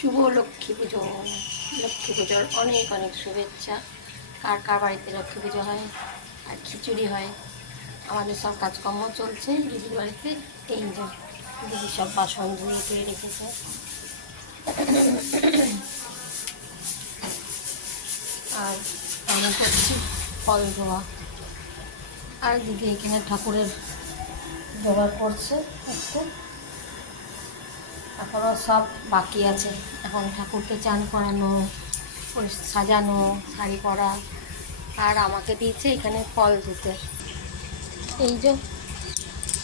শুভ লক্ষ্মী পুজো। লক্ষ্মী পুজোর অনেক অনেক শুভেচ্ছা। কার কার বাড়িতে লক্ষ্মী পুজো হয় আর খিচুড়ি হয়। আমাদের সব কাজকর্ম চলছে দিদির বাড়িতে। এই যে দিদি সব বাসন ধুয়ে ধুয়ে রেখেছে। আর আমি করছি ফল ধোয়া। আর দিদি এখানে ঠাকুরের জোগাড় করছে একটু। এখনও সব বাকি আছে। এখন ঠাকুরকে চান করানো, সাজানো, শাড়ি পরা। আর আমাকে দিয়েছে এখানে ফল ধুতে। এই যে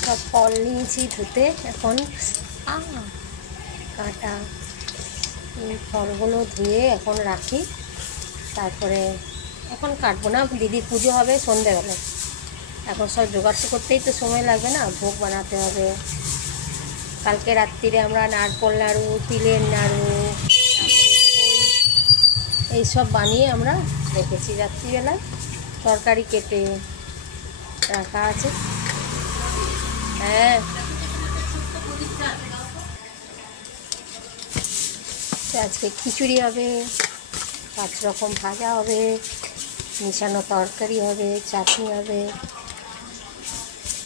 সব ফল নিয়েছি ধুতে। এখন কাটা এই ফলগুলো ধুয়ে এখন রাখি। তারপরে এখন কাটবো না, দিদি পুজো হবে সন্ধেবেলায়। এখন সব জোগাড় করতেই তো সময় লাগবে না, ভোগ বানাতে হবে। কালকে রাত্রিরে আমরা নারকোল নাড়ু, তিলের নাড়ু, তারপরে খই এইসব বানিয়ে আমরা রেখেছি। রাত্রিবেলায় তরকারি কেটে রাখা আছে। হ্যাঁ, আজকে খিচুড়ি হবে, 5 রকম ভাজা হবে, মিশানো তরকারি হবে, চাটনি হবে,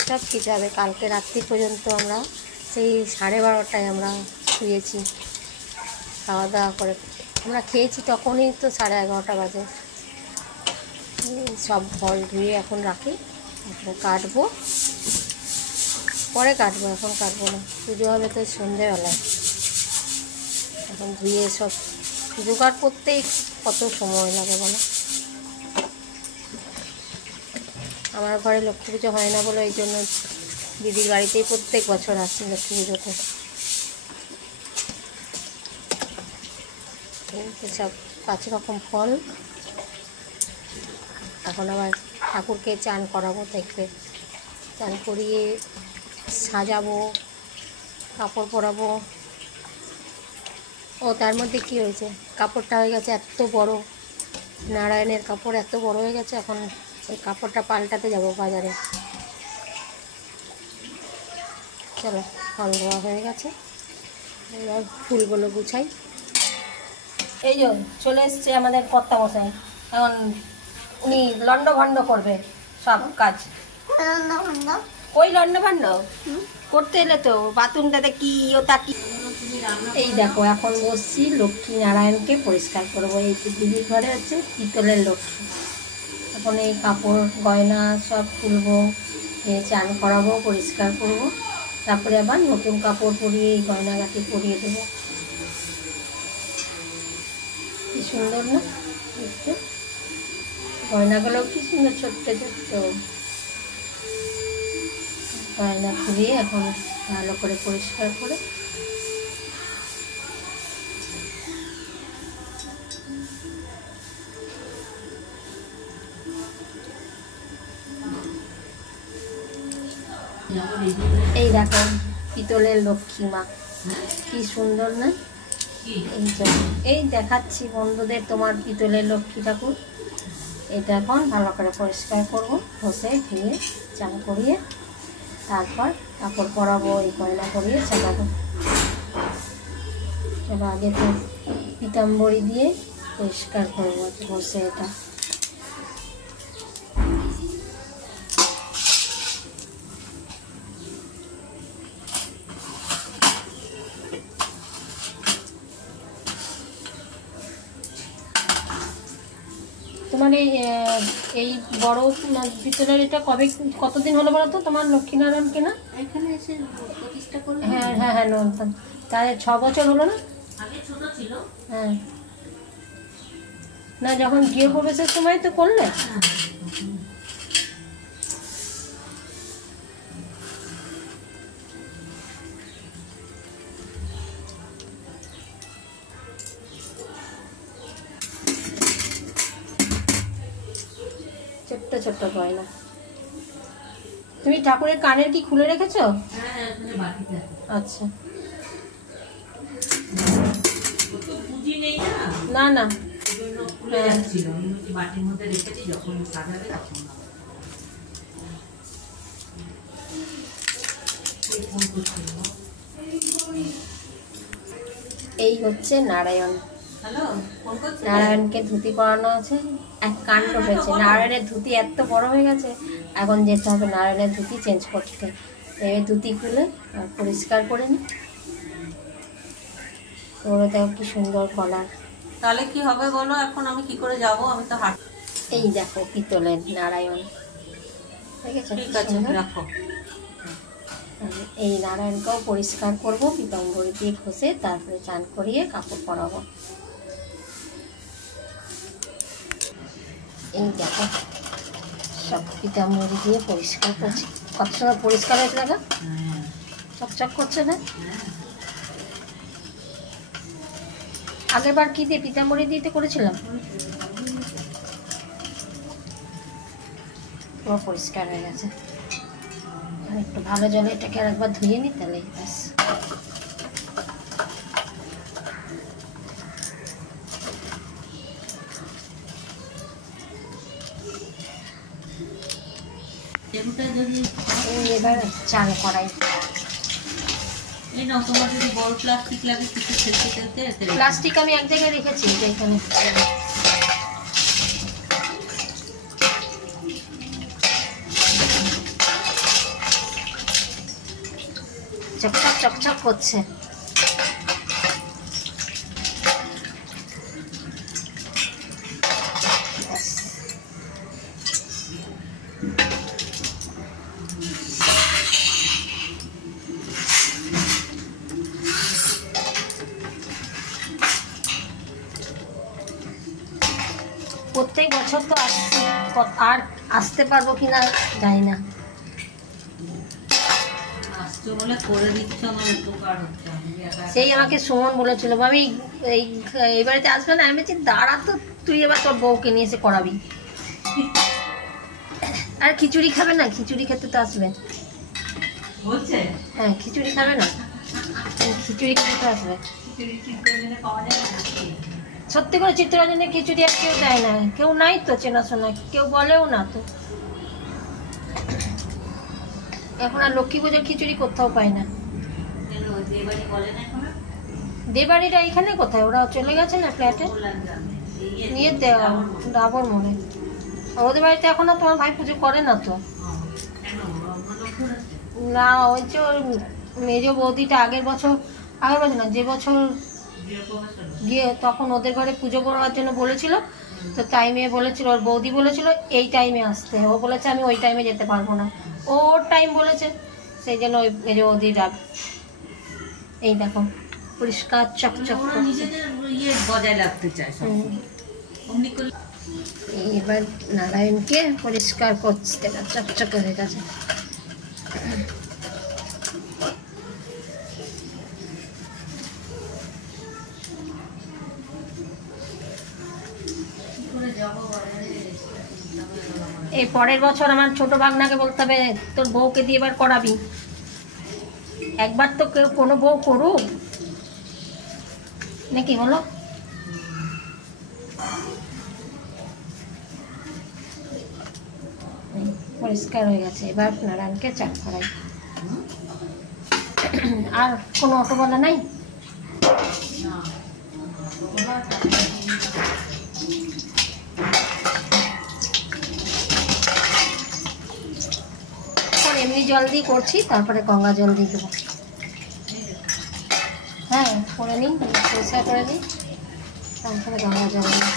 সব কিছু হবে। কালকে রাত্রি পর্যন্ত আমরা সেই 12:30টায় আমরা শুয়েছি। খাওয়া দাওয়া করে আমরা খেয়েছি, তখনই তো 11:30 বাজে। সব ফল ধুয়ে এখন রাখি, এখন কাটবো, পরে কাটবো, এখন কাটবো না। পুজো হবে তো সন্ধেবেলায়। এখন ধুয়ে সব জোগাড় করতেই কত সময় লাগে বলো। আমার ঘরে লক্ষ্মী পুজো হয় না বলে এই জন্য দিদির বাড়িতেই প্রত্যেক বছর আসি লক্ষ্মী পুজোতে। সব 5 রকম ফল। এখন আবার ঠাকুরকে চান করাবো, দেখবে চান করিয়ে সাজাবো, কাপড় পরাবো। ও তার মধ্যে কি হয়েছে, কাপড়টা হয়ে গেছে এত বড়, নারায়ণের কাপড় এত বড় হয়ে গেছে। এখন এই কাপড়টা পাল্টাতে যাব বাজারে। চলো, ফল ধোয়া হয়ে গেছে, এবার ফুলগুলো গুছাই। এই যে চলে এসছে আমাদের কর্তামশাই। এখন উনি লন্ডভন্ড করবে সব কাজ। ওই লন্ডভন্ড করতে এলে তো বাথরুমটাতে কি ওটা কি। এই দেখো, এখন বসছি লক্ষ্মী নারায়ণকে পরিষ্কার করবো। এই দিদির ঘরে হচ্ছে পিতলের লক্ষ্মী। এখন এই কাপড় গয়না সব তুলবো, চান করাবো, পরিষ্কার করবো। তারপরে আবার নতুন কাপড় পরিয়ে এই গয়নাগাটি পরিয়ে দেবো। কি সুন্দর না দেখতে, গয়নাগুলো কি সুন্দর, ছোট্ট ছোট্ট গয়না পরিয়ে এখন ভালো করে পরিষ্কার করে এই দেখো পিতলের লক্ষ্মী মা, কি সুন্দর না। এই দেখাচ্ছি বন্ধুদের তোমার পিতলের লক্ষ্মী ঠাকুর। এটা এখন ভালো করে পরিষ্কার করবো, ঘষে ধুয়ে চান করিয়ে তারপর কাপড় পরাবো, এই গয়না করিয়ে চালাবো। চলো আগে তো পিতাম্বরী দিয়ে পরিষ্কার করবো ঘষে। এটা তোমার এই বড় পিতলের এটা কবে, কতদিন হলো বলো তো তোমার লক্ষ্মীনারায়ণ কেনা? এখানে এসে প্রতিষ্ঠা করলে। হ্যাঁ হ্যাঁ হ্যাঁ, নতুন তাহলে 6 বছর হলো না? আগে ছোট ছিল। হ্যাঁ, না যখন গৃহপ্রবেশের সময় তো করলে। ছোট্ট ছোট্ট গয়না। তুমি ঠাকুরের কানের কি খুলে রেখেছো? আচ্ছা, না না বাটির মধ্যে রেখেছি, যখন সাজাবে তখন এই হচ্ছে নারায়ণ। হ্যালো, ফোন করছিস? নারায়ণকে ধুতি পরানো আছে। এক কাণ্ড হয়েছে, নারায়ণের ধুতি এত বড় হয়ে গেছে, এখন যেতে হবে নারায়ণের ধুতি চেঞ্জ করতে। এই ধুতি খুলে আর পরিষ্কার করে নিই। ওরা দেখো কি সুন্দর কলার। তাহলে কি হবে বলো, এখন আমি কি করে যাব? আমি তো হাঁট। এই দেখো পিতলের নারায়ণ, ঠিক আছে? ঠিক আছে, রাখো। এই নারায়ণকেও পরিষ্কার করবো, পিতাম্বরী দিয়ে ঘষে তারপরে চান করিয়ে কাপড় পরাবো। এই দেখো সব পিতাম্বরী দিয়ে পরিষ্কার করছি। কত সময় পরিষ্কার হয়েছে দেখা, চকচক করছে না? আগের বার কি দিয়ে পিতাম্বরী দিতে করেছিলাম, পুরো পরিষ্কার হয়ে গেছে। আর একটু ভালো জলে এটাকে আর একবার ধুয়ে নিই, তাহলেই ব্যাস। এবার চান করাই। এই নাও, তোমার যদি বড় প্লাস্টিক লাগে কিছু খেলতে খেলতে প্লাস্টিক আমি এক জায়গায় রেখেছি, এটা এখানে। চকচক চকচক করছে। প্রত্যেক বছর তো আসছি, আর আসতে পারবো কিনা জানি না। আসছো বলে করে দিচ্ছ, আমার উপকার হচ্ছে। সেই আমাকে সুমন বলেছিল, আমি এই বাড়িতে আসবে না। আমি বলছি দাঁড়া তো, তুই এবার তোর বউকে নিয়ে এসে করাবি। আর খিচুড়ি খাবে না? খিচুড়ি খেতে তো আসবে বলছে। হ্যাঁ, খিচুড়ি খাবে না? খিচুড়ি খেতে তো আসবে। সত্যি করে চিত্তরঞ্জনে খিচুড়ি আর কেউ দেয় না, কেউ নাই তো চেনাশোনা, কেউ বলেও না তো। এখন আর লক্ষ্মী পুজোর খিচুড়ি কোথাও পাই না। দেবাড়িরা এখানে কোথায়? ওরা চলে গেছে না ফ্ল্যাটে, নিয়ে দেওয়া ডাবর মোড়ে। ওদের বাড়িতে এখনো তোমার ভাই পুজো করে না তো? না, ওই যে ওর মেজ বৌদিটা আগের বছর না, যে বছর গিয়ে তখন ওদের ঘরে পুজো করার জন্য বলেছিল, তো টাইমে বলেছিল, ওর বৌদি বলেছিল এই টাইমে আসতে। ও বলেছে আমি ওই টাইমে যেতে পারবো না, ওর টাইম বলেছে, সেই জন্য ওই মেজ বৌদি ডাক। এই দেখো পরিষ্কার চকচক করছে। বজায় রাখতে চায়। এবার নারায়ণকে পরিষ্কার করতে চকচক হয়ে গেছে। এই পরের বছর আমার ছোট ভাগনাকে বলতে হবে তোর বউকে দিয়ে এবার করাবি। একবার তো কেউ কোনো বউ করুক নাকি, বলো? পরিষ্কার হয়ে গেছে, এবার নারায়ণকে চান করাই। আর কোনো অটোওয়ালা নাই? এমনি জল দিয়ে করছি, তারপরে গঙ্গা জল দিয়ে দেবো। হ্যাঁ, করে নিই, পরিষ্কার করে দিই, তারপরে গঙ্গা জল দিই।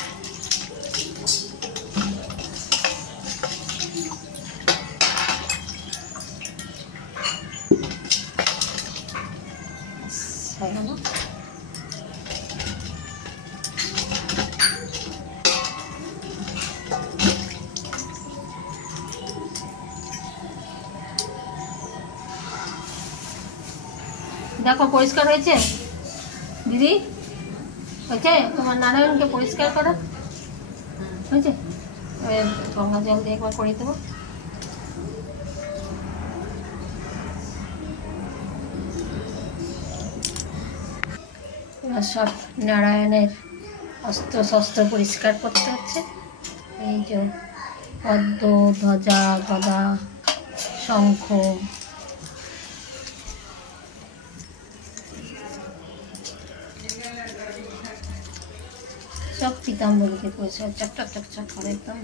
হয়ে গেল। দেখো পরিষ্কার হয়েছে দিদি, হয়েছে? তোমার নারায়ণকে পরিষ্কার করা হয়েছে? গঙ্গা জল দিয়ে একবার করে দেবো। এবার সব নারায়ণের অস্ত্র শস্ত্র পরিষ্কার করতে হচ্ছে। এই যে পদ্ম, ধ্বজা, গদা, শঙ্খ, সব পিতাম্বরীকে পরিষ্কার চকচক চকচক করে একদম।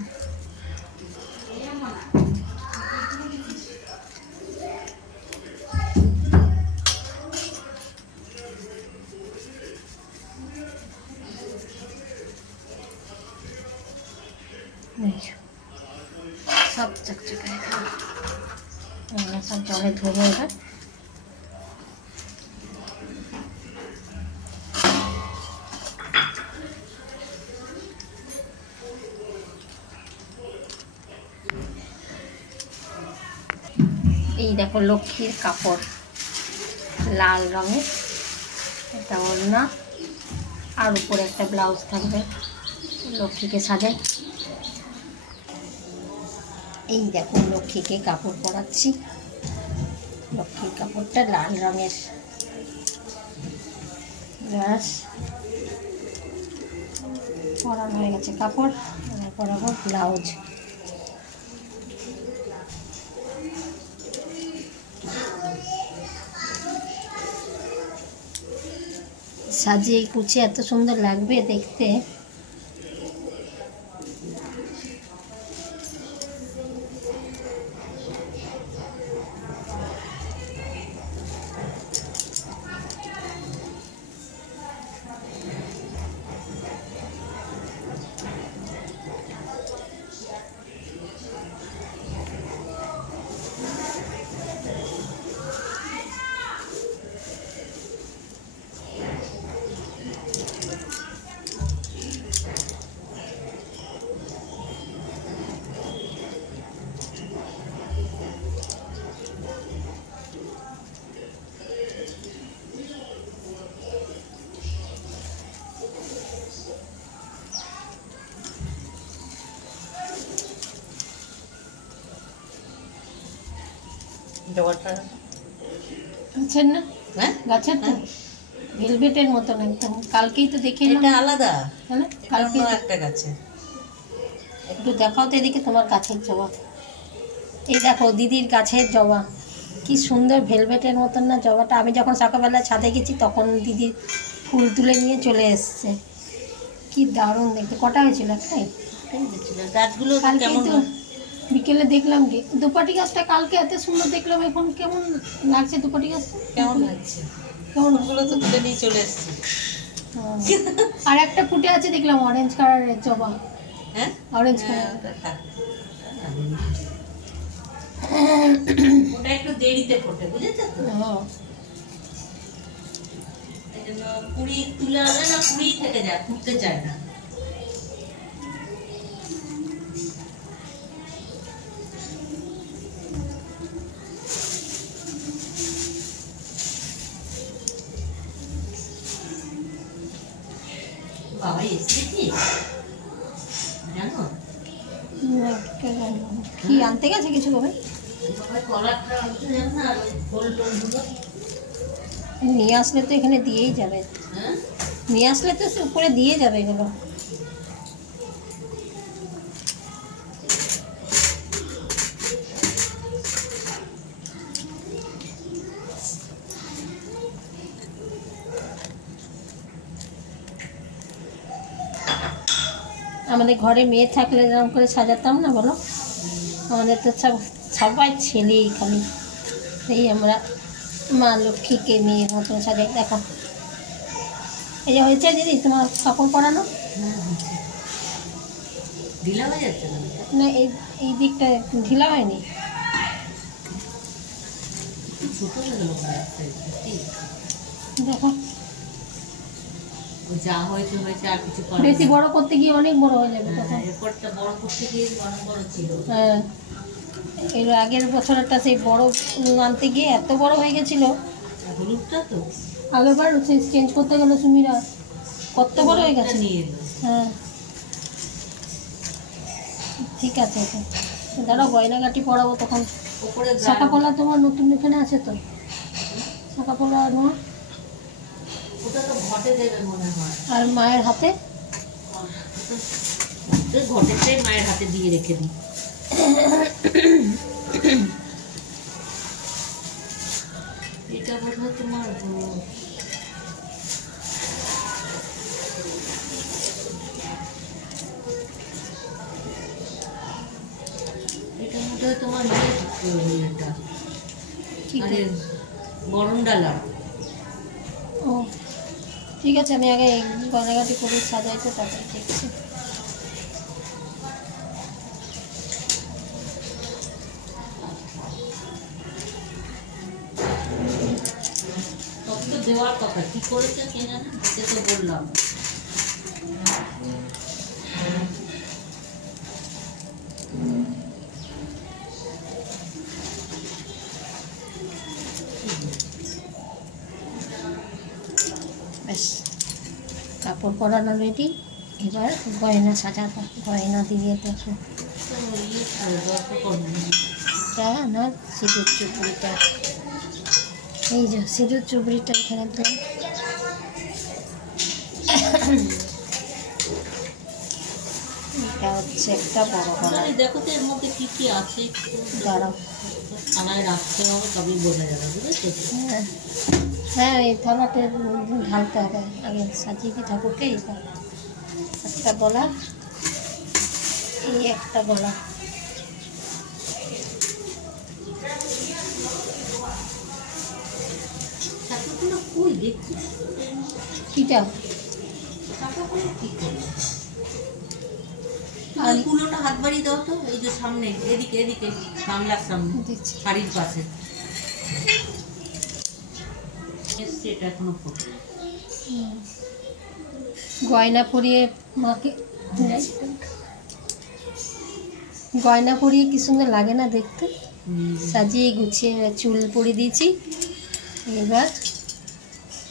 সব চকচকে সব জলে ধোবো এবার। এই দেখো লক্ষ্মীর কাপড় লাল রঙের, এটা ওড়না আর উপরে একটা ব্লাউজ থাকবে, লক্ষ্মীকে সাজাই। এই দেখো লক্ষ্মীকে কাপড় পরাচ্ছি, লক্ষ্মীর কাপড়টা লাল রঙের। ব্যাস পরানো হয়ে গেছে কাপড়, এবার পরাবো ব্লাউজ। সাজিয়ে কুচিয়ে এত সুন্দর লাগবে দেখতে। গাছের না, গাছের তো ভেলভেটের মতন একদম। কালকেই তো দেখে এটা আলাদা, কালকে একটা গাছে। একটু দেখাও তো এদিকে তোমার গাছের জবা। এই দেখো দিদির গাছের জবা, কি সুন্দর ভেলভেটের মতন না জবাটা। আমি যখন সকালবেলা ছাদে গেছি তখন দিদি ফুল তুলে নিয়ে চলে এসছে, কি দারুণ দেখতে। কটা হয়েছিল? একটাই। গাছগুলো কালকে কেমন তো বিকেলে দেখলাম কি দুপাটি গাছটা কালকে এত সুন্দর দেখলাম, এখন কেমন লাগছে দুপাটি গাছটা? কেমন লাগছে? কেমন ফুলগুলো তো তুলে নিয়ে চলে এসছে। আর একটা ফুটে আছে দেখলাম অরেঞ্জ কালারের জবা। হ্যাঁ অরেঞ্জ কালার। ওটা একটু দেরিতে ফোটে, বুঝেছো তো? এই জন্য কুড়ি তুলে আনলে না, কুড়ি থেকে যায়, ফুটতে চায় না। বাবা এসছে কি জানো? কি আনতে গেছে কিছু কবে? কলারটা আনতে জানো না, ফল টলগুলো নিয়ে আসলে তো এখানে দিয়েই যাবে। হ্যাঁ, নিয়ে আসলে তো উপরে দিয়ে যাবে এগুলো। আমাদের ঘরে মেয়ে থাকলে এরকম করে সাজাতাম না বলো? আমাদের তো সবাই ছেলেই খালি, এই আমরা মা লক্ষ্মীকে মেয়ের মতন সাজাই। দেখো এই যে হয়েছে দিদি তোমার কাপড় পরানো। ঢিলা হয়ে যাচ্ছে না? না এই এই দিকটা ঢিলা হয়নি। ছোট হয়ে গেল দেখো যা হয়েছে হয়েছে, আর কিছু করার বেশি নেই। বড় করতে গিয়ে অনেক বড় হয়ে যাবে তখন। রেকর্ডটা বড় করতে গিয়ে অনেক বড় ছিল। হ্যাঁ এর আগের বছরটা সেই বড় আনতে গিয়ে এত বড় হয়ে গেছিল। হলুদটা তো আগের বার চেঞ্জ করতে গেলে সুমিরা কত বড় হয়ে গেছে। নিয়ে এলো। হ্যাঁ ঠিক আছে, তো দাঁড়াও গয়নাগাটি পরাবো তখন। উপরে শাখা পলা তোমার নতুন এখানে আছে তো? শাখা পলা নোয়া ওটা তো ঘটে দেবে মনে হয়। আর মায়ের হাতে ঘটেটাই মায়ের হাতে দিয়ে রেখে দিই। এটা বোধ হয় তোমার তোমার এটা কি আরে বরণ ডালা। ও ঠিক আছে, আমি আগে গয়নাগাটি করে সাজাই তো তারপরে দেখছি। সব তো দেওয়ার কথা, কি করেছে কে জানে, দিতে তো বললাম। ব্যাস, কাপড় পরানো রেডি, এবার গয়না সাজাবো। গয়না দিয়ে দেখো, তো দরকার করবে না। এটা না সিঁদুর চুবড়িটা, এই যে সিঁদুর চুবড়িটা এখানে দিলাম। এটা হচ্ছে একটা বড় গলা। আরে দেখো তো এর মধ্যে কি কি আছে, একটু দাঁড়াও, থানায় রাখতে হবে, তবেই বোঝা যাবে, বুঝেছো? হ্যাঁ হ্যাঁ, এই থালাতে ঢালতে হবে আগে, সাজিয়ে দিই ঠাকুরকে। এইটা একটা গলা, এই একটা গলা। ঠাকুরগুলো কই দেখছি, কিটা ঠাকুরগুলো কি করে? আর কুলোটা হাত বাড়িয়ে দাও তো, এই যে সামনে, এদিকে এদিকে, বাংলার সামনে, দিচ্ছি। শাড়ির পাশে এসছে, এটা এখনো ফোটে। গয়না পরিয়ে মাকে, গয়না পরিয়ে কি সুন্দর লাগে না দেখতে, সাজিয়ে গুছিয়ে চুল পরিয়ে দিয়েছি। এবার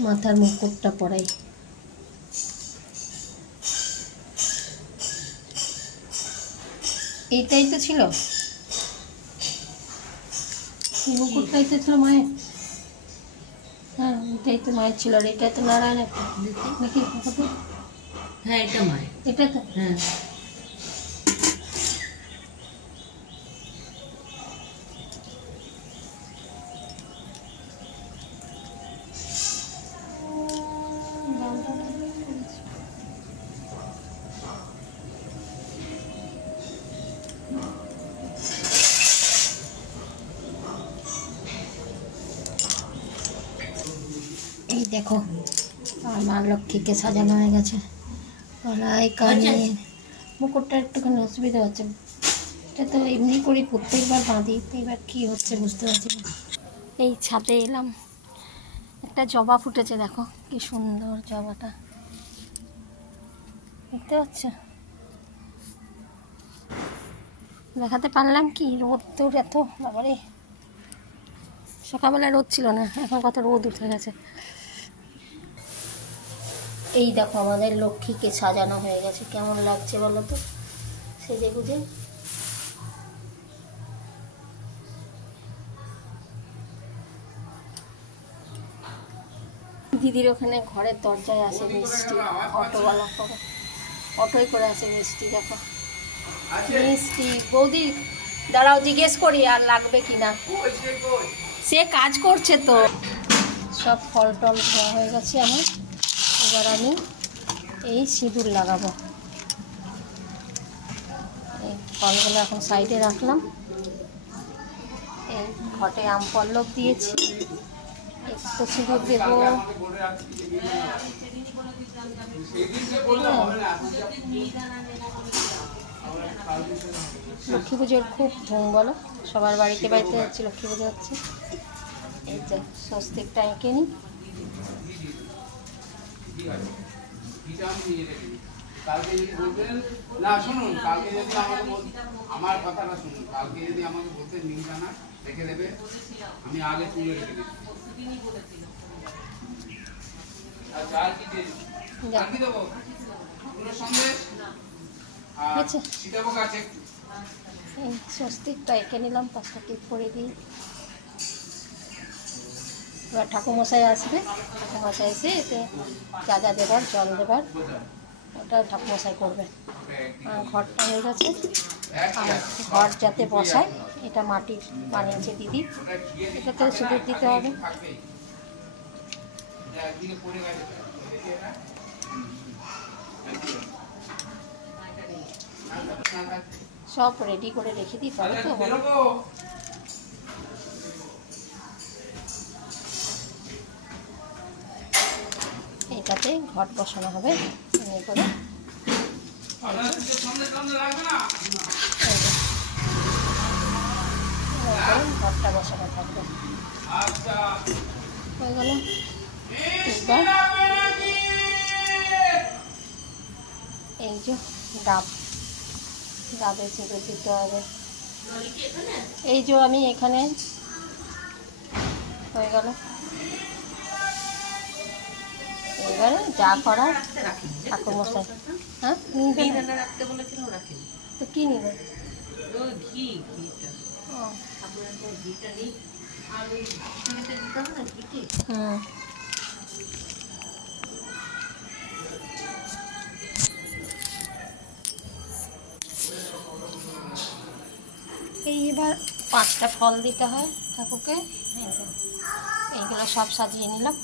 মাথার মুকুটটা পরাই। এইটাই তো ছিল, এই মুকুটটাই তো ছিল মায়ের। হ্যাঁ, এটাই তো মায়ের ছিল, আর এটা তো নারায়ণ একটা নাকি, হ্যাঁ এটা মায়ের, এটা তো। হ্যাঁ। এই দেখো, আর মা লক্ষ্মীকে সাজানো হয়ে গেছে, গলায় কানে। মুকুটটা একটুখানি অসুবিধা হচ্ছে, এটা তো এমনি করি প্রত্যেকবার বাঁধি, এবার কি হচ্ছে বুঝতে পারছি না। এই ছাদে এলাম, একটা জবা ফুটেছে, দেখো কি সুন্দর জবাটা, দেখতে পাচ্ছ? দেখাতে পারলাম কি, রোদ তো এত, বাবারে সকালবেলা রোদ ছিল না, এখন কত রোদ উঠে গেছে। এই দেখো আমাদের লক্ষ্মীকে সাজানো হয়ে গেছে, কেমন লাগছে বলো তো সেজে গুজে। দিদির ওখানে ঘরের দরজায় আসে মিষ্টি, অটোওয়ালা করে, অটোয় করে আসে মিষ্টি। দেখো মিষ্টি, বৌদি দাঁড়াও জিজ্ঞেস করি আর লাগবে কিনা, সে কাজ করছে তো। সব ফল টল খাওয়া হয়ে গেছে আমার, এবার আমি এই সিঁদুর লাগাবো। এই ফলগুলো এখন সাইডে রাখলাম, এই ঘটে আম পল্লব দিয়েছি, একটু সিঁদুর দেবো। লক্ষ্মী পুজোর খুব ধুম বলো, সবার বাড়িতে বাড়িতে হচ্ছে লক্ষ্মী পুজো হচ্ছে। এই যে স্বস্তিকটা এঁকে নিই। কালকে যদি বলতেন না, শুনুন, কালকে যদি আমার কথাটা শুনুন, কালকে যদি আমাকে বলতেন মিহিদানা রেখে দেবে, আমি আগে তুলে রেখে দিচ্ছি। আচ্ছা, আর কি দেবো? পুরো সন্দেশ আর সীতাভোগ আছে। এই স্বস্তিকটা এঁকে নিলাম, 5টা টিপ করে দিই। এবার ঠাকুরমশাই আসবে, ঠাকুরমশাই এসে এতে যা যা দেবার, জল দেবার, ওটা ঠাকুরমশাই করবে। আর ঘরটা হয়ে গেছে, আর ঘর যাতে বসায়, এটা মাটির বানিয়েছে দিদি, এটাতে সিঁদুর দিতে হবে। সব রেডি করে রেখে দিই তবে তো হবে। বেরোবো। এইটাতে ঘট বসানো হবে এমনি করে। আপনারা কিছু সন্ধ্যে টন্ধ্যে রাখবে না? এই যে, এরকম ঘটটা বসানো থাকবে। আচ্ছা। হয়ে গেল। মিষ্টি না পেরেছি। এই যে ডাবে সিঁদুর দিতে হবে। এই যে আমি এখানে হয়ে গেল। এবারে যা করার ঠাকুর মশাই। হ্যাঁ নিবে না? রাখতে বলেছিল রাখিনি। তো কী নিবে? ওই ঘিটা ও, ঠাকুরের ঘিটা নিই আর ওই খিচুড়িতে দিতে হবে না ঘিটি। হুম। এই এবার 5টা ফল দিতে হয় ঠাকুরকে। এই যে, এইগুলো সব সাজিয়ে নিলাম।